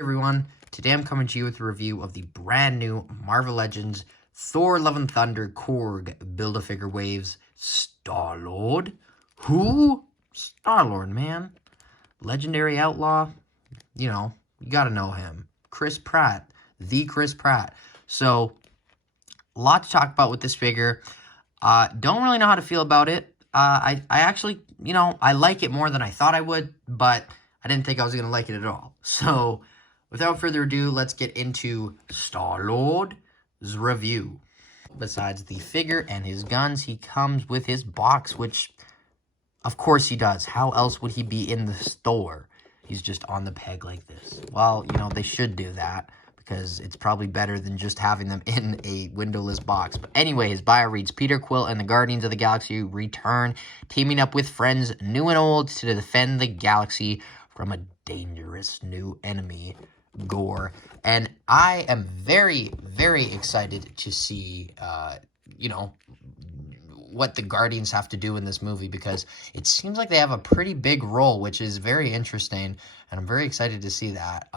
Everyone, today I'm coming to you with a review of the brand new Marvel Legends Thor Love and Thunder Korg Build-A-Figure Waves Star-Lord. Who? Star-Lord, man. Legendary outlaw. You gotta know him. Chris Pratt. The Chris Pratt. So, a lot to talk about with this figure. Don't really know how to feel about it. I actually, I like it more than I thought I would, but I didn't think I was going to like it at all. So, without further ado, let's get into Star-Lord's review. Besides the figure and his guns, he comes with his box, which, of course he does. How else would he be in the store? He's just on the peg like this. Well, they should do that, because it's probably better than just having them in a windowless box. But anyway, his bio reads, Peter Quill and the Guardians of the Galaxy return, teaming up with friends new and old to defend the galaxy from a dangerous new enemy, Gore. And I am very, very excited to see, what the Guardians have to do in this movie, because it seems like they have a pretty big role, which is very interesting, and I'm very excited to see that,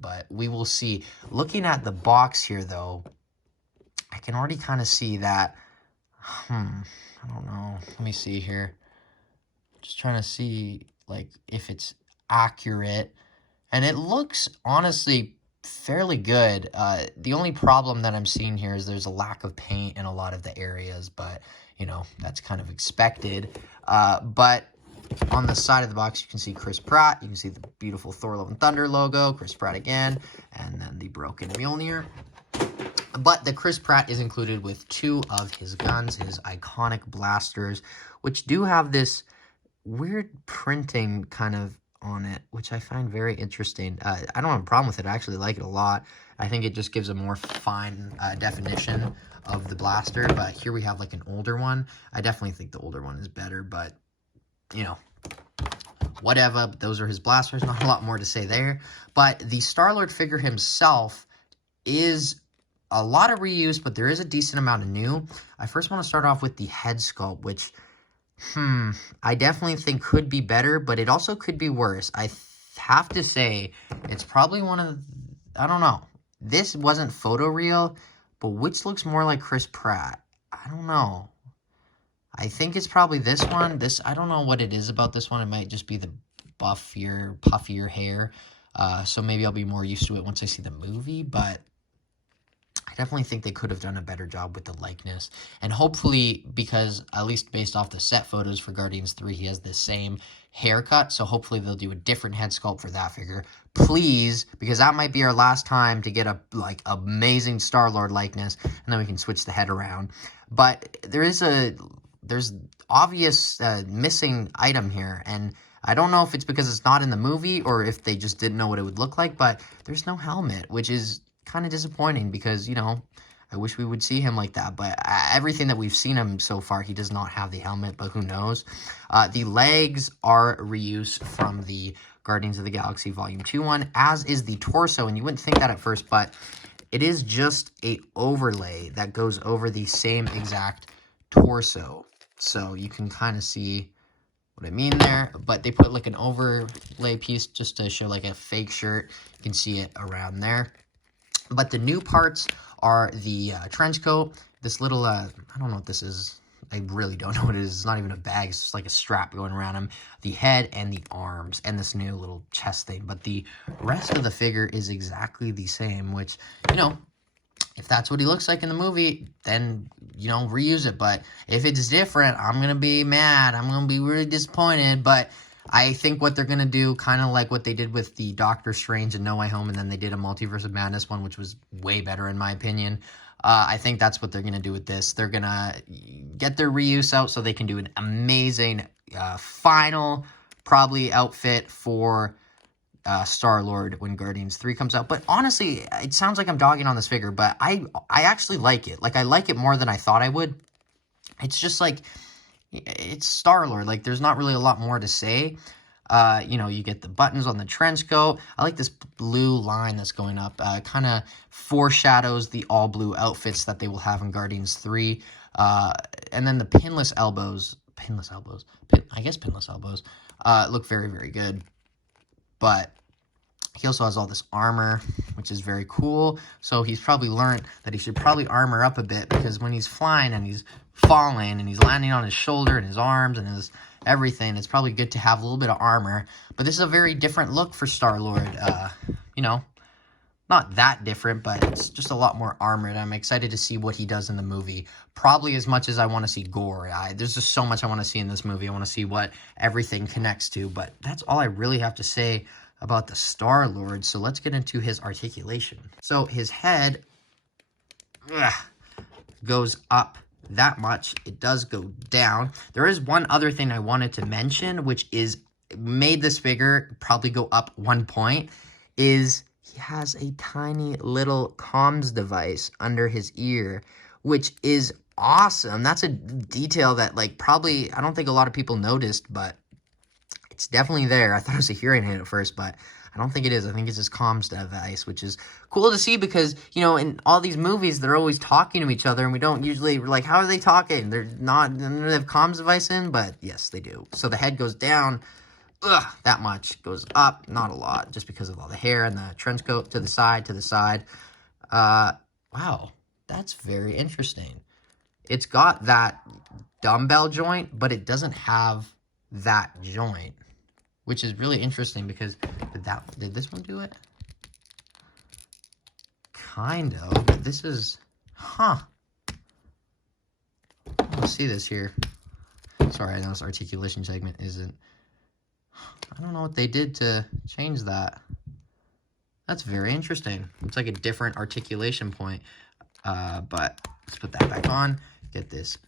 but we will see. Looking at the box here, though, I can already kind of see that, I don't know, let me see here, just trying to see, if it's accurate, and it looks, honestly, fairly good. The only problem that I'm seeing here is there's a lack of paint in a lot of the areas, but that's kind of expected. But on the side of the box, you can see Chris Pratt. You can see the beautiful Thor Love and Thunder logo, Chris Pratt again, and then the broken Mjolnir. But the Chris Pratt is included with two of his guns, his iconic blasters, which do have this weird printing kind of on it, which I find very interesting. I don't have a problem with it. I actually like it a lot. I think it just gives a more fine definition of the blaster, but here we have like an older one. I definitely think the older one is better, but whatever. But those are his blasters. Not a lot more to say there. But the Star-Lord figure himself is a lot of reuse, but there is a decent amount of new. I first want to start off with the head sculpt, which I definitely think could be better, but it also could be worse. I have to say, it's probably one of, I don't know. This wasn't photoreal, but which looks more like Chris Pratt? I don't know. I think it's probably this one. I don't know what it is about this one. It might just be the buffier, puffier hair. So maybe I'll be more used to it once I see the movie, but I definitely think they could have done a better job with the likeness. And hopefully, because at least based off the set photos for Guardians 3, he has the same haircut. So hopefully they'll do a different head sculpt for that figure. Please, because that might be our last time to get a amazing Star-Lord likeness, and then we can switch the head around. But there's obvious missing item here, and I don't know if it's because it's not in the movie or if they just didn't know what it would look like, but there's no helmet, which is kind of disappointing because, I wish we would see him like that, but everything that we've seen him so far, he does not have the helmet, but who knows. The legs are reuse from the Guardians of the Galaxy Volume 2 one, as is the torso, and you wouldn't think that at first, but it is just a overlay that goes over the same exact torso. So you can kind of see what I mean there, but they put like an overlay piece just to show like a fake shirt. You can see it around there. But the new parts are the trench coat, this little, I don't know what this is. I really don't know what it is. It's not even a bag. It's just like a strap going around him. The head and the arms and this new little chest thing. But the rest of the figure is exactly the same, which, if that's what he looks like in the movie, then, reuse it. But if it's different, I'm going to be mad. I'm going to be really disappointed. But I think what they're going to do, kind of like what they did with the Doctor Strange and No Way Home, and then they did a Multiverse of Madness one, which was way better in my opinion. I think that's what they're going to do with this. They're going to get their reuse out so they can do an amazing final, probably, outfit for Star-Lord when Guardians 3 comes out. But honestly, it sounds like I'm dogging on this figure, but I actually like it. I like it more than I thought I would. It's just it's Star-Lord. There's not really a lot more to say. You get the buttons on the trench coat. I like this blue line that's going up. Kind of foreshadows the all-blue outfits that they will have in Guardians 3. And then the pinless elbows. Pinless elbows. Look very, very good. But He also has all this armor, which is very cool. So he's probably learned that he should probably armor up a bit, because when he's flying and he's falling and he's landing on his shoulder and his arms and his everything, it's probably good to have a little bit of armor. But this is a very different look for Star-Lord. You know, not that different, but it's just a lot more armored. I'm excited to see what he does in the movie. Probably as much as I want to see gore. There's just so much I want to see in this movie. I want to see what everything connects to. But that's all I really have to say about the Star-Lord. So let's get into his articulation. So his head goes up that much. It does go down. There is one other thing I wanted to mention, which is made this figure probably go up 1 point, is he has a tiny little comms device under his ear, which is awesome. That's a detail that, like, probably, I don't think a lot of people noticed, but it's definitely there. I thought it was a hearing aid at first, but I don't think it is. I think it's his comms device, which is cool to see because, you know, in all these movies, they're always talking to each other, and we don't usually, like, how are they talking? They have comms device in, but yes, they do. So the head goes down, that much. Goes up, not a lot, just because of all the hair and the trench coat to the side, wow, that's very interesting. It's got that dumbbell joint, but it doesn't have that joint, which is really interesting because did this one do it? Kind of, but this is, let's see this here. Sorry, I know this articulation segment isn't, I don't know what they did to change that. That's very interesting. It's like a different articulation point, but let's put that back on, get this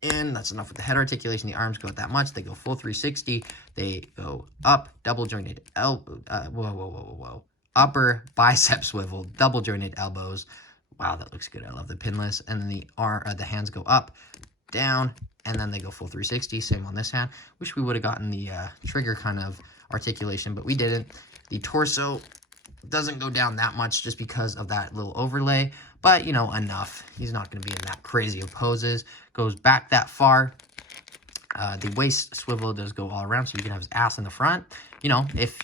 in. That's enough with the head articulation. The arms go out that much. They go full 360. They go up, double jointed elbow. Upper bicep swivel, double jointed elbows. Wow, that looks good. I love the pinless. And then the hands go up, down, and then they go full 360. Same on this hand. Wish we would have gotten the trigger kind of articulation, but we didn't. The torso doesn't go down that much just because of that little overlay, but, you know, enough. He's not going to be in that crazy of poses. Goes back that far. The waist swivel does go all around, so you can have his ass in the front. You know, if,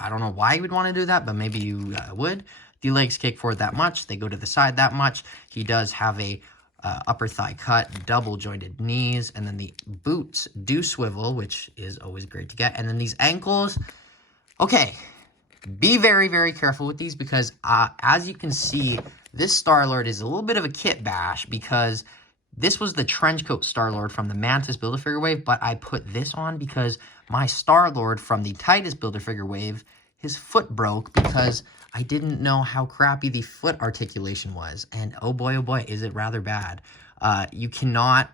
I don't know why you would want to do that, but maybe you would. The legs kick forward that much. They go to the side that much. He does have a upper thigh cut, double jointed knees, and then the boots do swivel, which is always great to get. And then these ankles, okay, be very, very careful with these because as you can see, this Star-Lord is a little bit of a kit bash because this was the trench coat Star-Lord from the Mantis Build-A-Figure wave, but I put this on because my Star-Lord from the Titus Build-A-Figure wave, his foot broke because I didn't know how crappy the foot articulation was. And oh boy, is it rather bad. You cannot,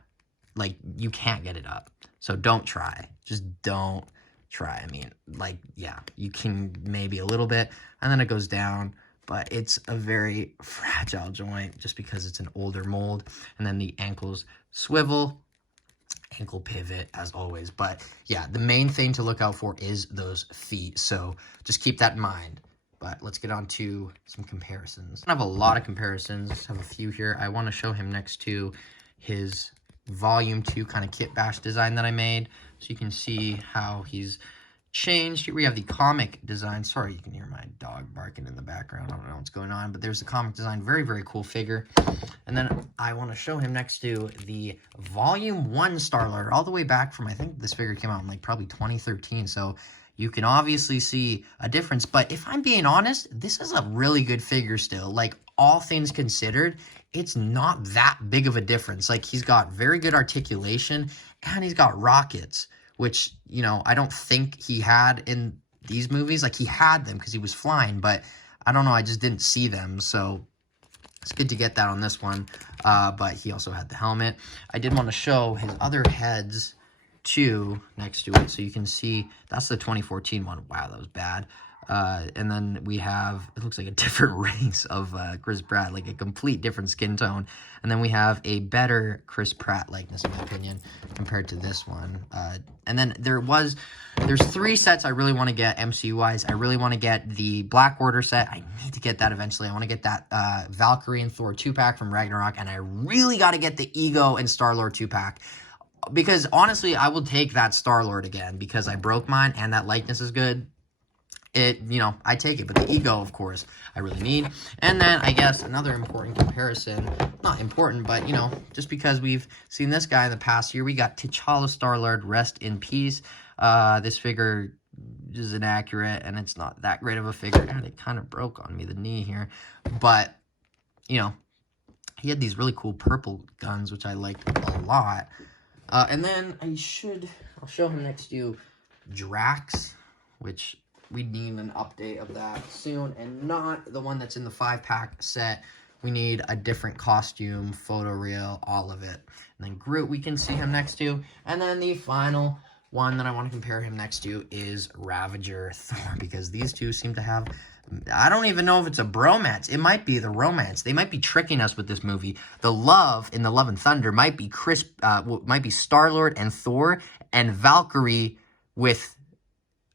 like, you can't get it up. So don't try. Just don't try. I mean, like, yeah, you can maybe a little bit, and then it goes down. But it's a very fragile joint just because it's an older mold. And then the ankles swivel, ankle pivot as always. But yeah, the main thing to look out for is those feet. So just keep that in mind. But let's get on to some comparisons. I have a lot of comparisons. I have a few here. I want to show him next to his Volume 2 kind of kit bash design that I made. So you can see how he's changed. Here we have the comic design. Sorry, you can hear my dog barking in the background. I don't know what's going on, but there's the comic design. Very, very cool figure. And then I want to show him next to the Volume 1 Star-Lord, all the way back from, I think this figure came out in like probably 2013. So you can obviously see a difference. But if I'm being honest, this is a really good figure still. Like, all things considered, it's not that big of a difference. Like, he's got very good articulation, and he's got rockets, which, you know, I don't think he had in these movies. Like, he had them because he was flying, but I don't know, I just didn't see them, so it's good to get that on this one. But he also had the helmet. I did want to show his other heads, too, next to it, so you can see that's the 2014 one. Wow, that was bad. And then we have, it looks like a different race of Chris Pratt, like a complete different skin tone. And then we have a better Chris Pratt likeness, in my opinion, compared to this one. And then there's 3 sets I really want to get MCU-wise. I really want to get the Black Order set. I need to get that eventually. I want to get that Valkyrie and Thor 2-pack from Ragnarok. And I really got to get the Ego and Star-Lord 2-pack. Because, honestly, I will take that Star-Lord again because I broke mine and that likeness is good. I take it. But the ego, of course, I really need. And then I guess another important comparison, not important, but, just because we've seen this guy in the past year, we got T'Challa Star-Lord, rest in peace. This figure is inaccurate, and it's not that great of a figure. And it kind of broke on me, the knee here. But, he had these really cool purple guns, which I liked a lot. And then I'll show him next to Drax, which we need an update of that soon, and not the one that's in the 5-pack set. We need a different costume, photoreal, all of it. And then Groot, we can see him next to. And then the final one that I want to compare him next to is Ravager Thor, because these two seem to have, I don't even know if it's a bromance. It might be the romance. They might be tricking us with this movie. The love in the Love and Thunder might be Star-Lord and Thor, and Valkyrie with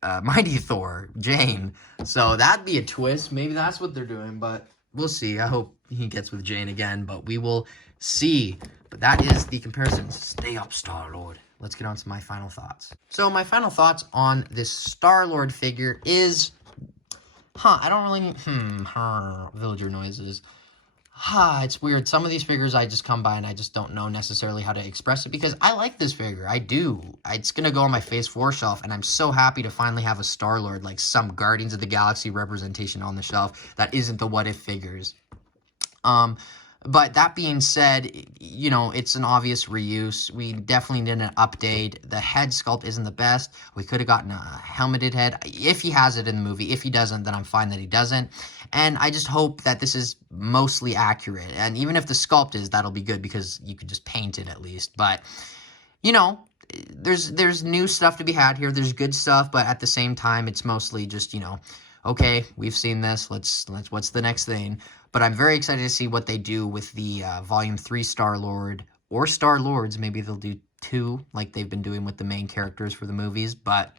Mighty Thor, Jane. So that'd be a twist. Maybe that's what they're doing, but we'll see. I hope he gets with Jane again, but we will see. But that is the comparison. Stay up, Star-Lord. Let's get on to my final thoughts. So my final thoughts on this Star-Lord figure is, I don't really need, villager noises. It's weird. Some of these figures I just come by and I just don't know necessarily how to express it, because I like this figure. I do. It's going to go on my Phase 4 shelf, and I'm so happy to finally have a Star-Lord, like some Guardians of the Galaxy representation on the shelf that isn't the What If figures. But that being said, it's an obvious reuse. We definitely need an update. The head sculpt isn't the best. We could have gotten a helmeted head, if he has it in the movie. If he doesn't, then I'm fine that he doesn't. And I just hope that this is mostly accurate. And even if the sculpt is, that'll be good, because you could just paint it at least. But, there's new stuff to be had here. There's good stuff, but at the same time, it's mostly just, okay, we've seen this. Let's what's the next thing? But I'm very excited to see what they do with the Volume 3 Star-Lord, or Star-Lords. Maybe they'll do 2, like they've been doing with the main characters for the movies. But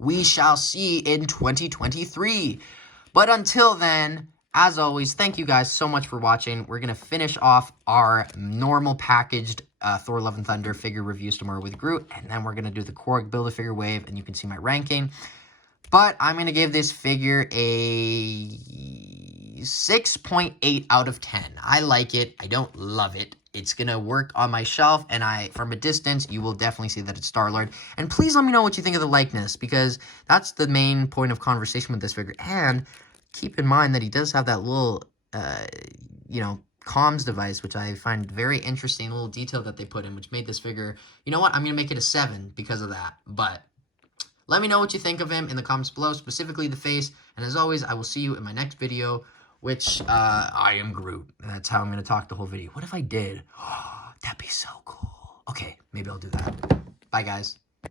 we shall see in 2023. But until then, as always, thank you guys so much for watching. We're going to finish off our normal packaged Thor Love and Thunder figure reviews tomorrow with Groot. And then we're going to do the Korg Build-A-Figure wave, and you can see my ranking. But I'm going to give this figure a 6.8 out of 10. I like it. I don't love it. It's going to work on my shelf, and from a distance, you will definitely see that it's Star-Lord. And please let me know what you think of the likeness, because that's the main point of conversation with this figure. And keep in mind that he does have that little, comms device, which I find very interesting, a little detail that they put in, which made this figure, I'm going to make it a 7 because of that. But let me know what you think of him in the comments below, specifically the face. And as always, I will see you in my next video, which, I am Groot. That's how I'm going to talk the whole video. What if I did? That'd be so cool. Okay, maybe I'll do that. Bye, guys.